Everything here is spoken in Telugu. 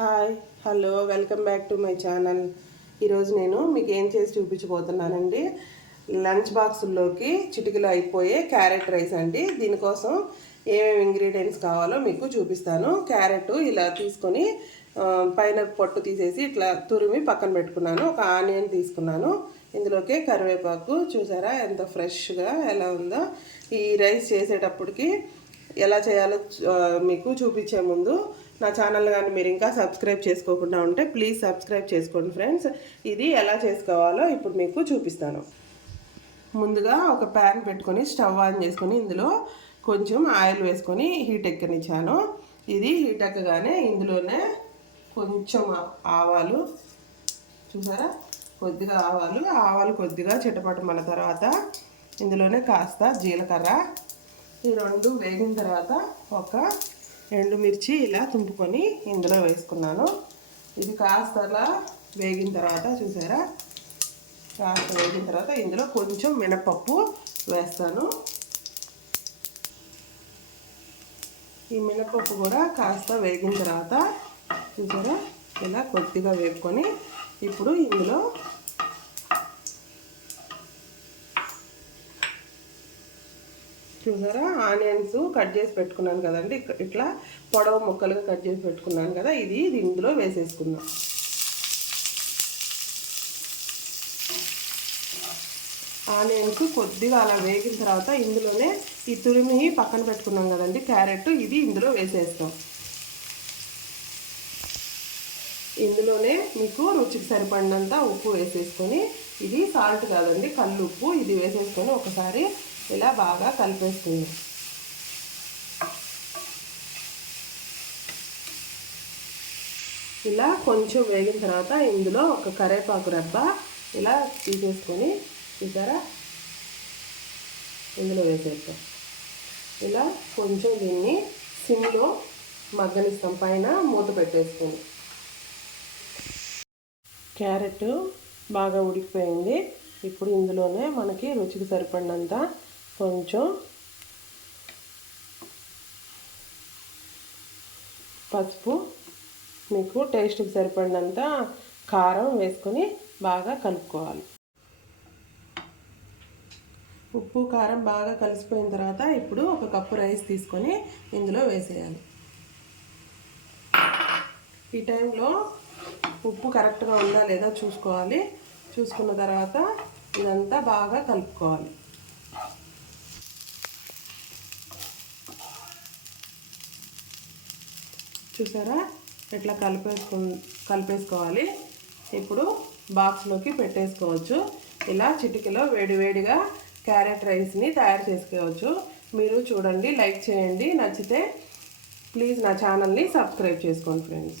Hi hello welcome back to my channel. ఈరోజు నేను మీకు ఏం చేసి చూపించబోతున్నానండి. లంచ్ బాక్సుల్లోకి చిటికలో అయిపోయే క్యారెట్ రైస్ అండి. దీనికోసం ఏమేమి ఇంగ్రీడియంట్స్ కావాలో మీకు చూపిస్తాను. క్యారెట్ ఇలా తీసుకొని పైన పొట్టు తీసేసి ఇట్లా తురిమి పక్కన పెట్టుకున్నాను. ఒక ఆనియన్ తీసుకున్నాను. ఇందులోకి కరివేపాకు చూసారా ఎంత ఫ్రెష్గా ఎలా ఉందో. ఈ రైస్ చేసేటప్పటికి ఎలా చేయాలో మీకు చూపించే ముందు నా ఛానల్ కానీ మీరు ఇంకా సబ్స్క్రైబ్ చేసుకోకుండా ఉంటే ప్లీజ్ సబ్స్క్రైబ్ చేసుకోండి ఫ్రెండ్స్. ఇది ఎలా చేసుకోవాలో ఇప్పుడు మీకు చూపిస్తాను. ముందుగా ఒక ప్యాన్ పెట్టుకొని స్టవ్ ఆన్ చేసుకొని ఇందులో కొంచెం ఆయిల్ వేసుకొని హీట్ ఎక్కనిచ్చాను. ఇది హీట్ ఎక్కగానే ఇందులోనే కొంచెం ఆవాలు చూసారా, కొద్దిగా ఆవాలు కొద్దిగా చిటపటమన్న తర్వాత ఇందులోనే కాస్త జీలకర్ర, ఈ రెండు వేగిన తర్వాత ఒక ఎండుమిర్చి ఇలా తుంపుకొని ఇందులో వేసుకున్నాను. ఇది కాస్త అలా వేగిన తర్వాత చూసారా, కాస్త వేగిన తర్వాత ఇందులో కొంచెం మినపప్పు వేస్తాను. ఈ మినపప్పు కూడా కాస్త వేగిన తర్వాత చూసారా ఇలా కొద్దిగా వేపుకొని ఇప్పుడు ఇందులో చూసారా ఆనియన్స్ కట్ చేసి పెట్టుకున్నాను కదండి, ఇట్లా పొడవు ముక్కలుగా కట్ చేసి పెట్టుకున్నాను కదా, ఇది ఇందులో వేసేసుకుందాం. ఆనియన్స్ కొద్దిగా అలా వేగిన తర్వాత ఇందులోనే ఈ తురిమి పక్కన పెట్టుకున్నాం కదండి క్యారెట్, ఇది ఇందులో వేసేస్తాం. ఇందులోనే మీకు రుచికి సరిపడినంత ఉప్పు వేసేసుకొని, ఇది సాల్ట్ కాదండి కల్లు ఉప్పు, ఇది వేసేసుకొని ఒకసారి ఇలా బాగా కలిపేస్తుంది. ఇలా కొంచెం వేగిన తర్వాత ఇందులో ఒక కరివేపాకు రెబ్బ ఇలా తీసేసుకొని చూసారా ఇందులో వేసేస్తాం. ఇలా కొంచెం దీన్ని సిమ్లో మగ్గనిస్తాం, పైన మూత పెట్టేసుకొని. క్యారెట్ బాగా ఉడికిపోయింది. ఇప్పుడు ఇందులోనే మనకి రుచికి సరిపడినంత కొంచెం పసుపు, మీకు టేస్ట్కి సరిపడినంత కారం వేసుకొని బాగా కలుపుకోవాలి. ఉప్పు కారం బాగా కలిసిపోయిన తర్వాత ఇప్పుడు ఒక కప్పు రైస్ తీసుకొని ఇందులో వేసేయాలి. ఈ టైంలో ఉప్పు కరెక్ట్గా ఉందా లేదా చూసుకోవాలి. చూసుకున్న తర్వాత ఇదంతా బాగా కలుపుకోవాలి. చూసారా ఇట్లా కలిపేసుకోవాలి. ఇప్పుడు బాక్స్లోకి పెట్టేసుకోవచ్చు. ఇలా చిటికెలో వేడివేడిగా క్యారెట్ రైస్ని తయారు చేసుకోవచ్చు. మీరు చూడండి, లైక్ చేయండి, నచ్చితే ప్లీజ్ నా ఛానల్ని సబ్స్క్రైబ్ చేసుకోండి ఫ్రెండ్స్.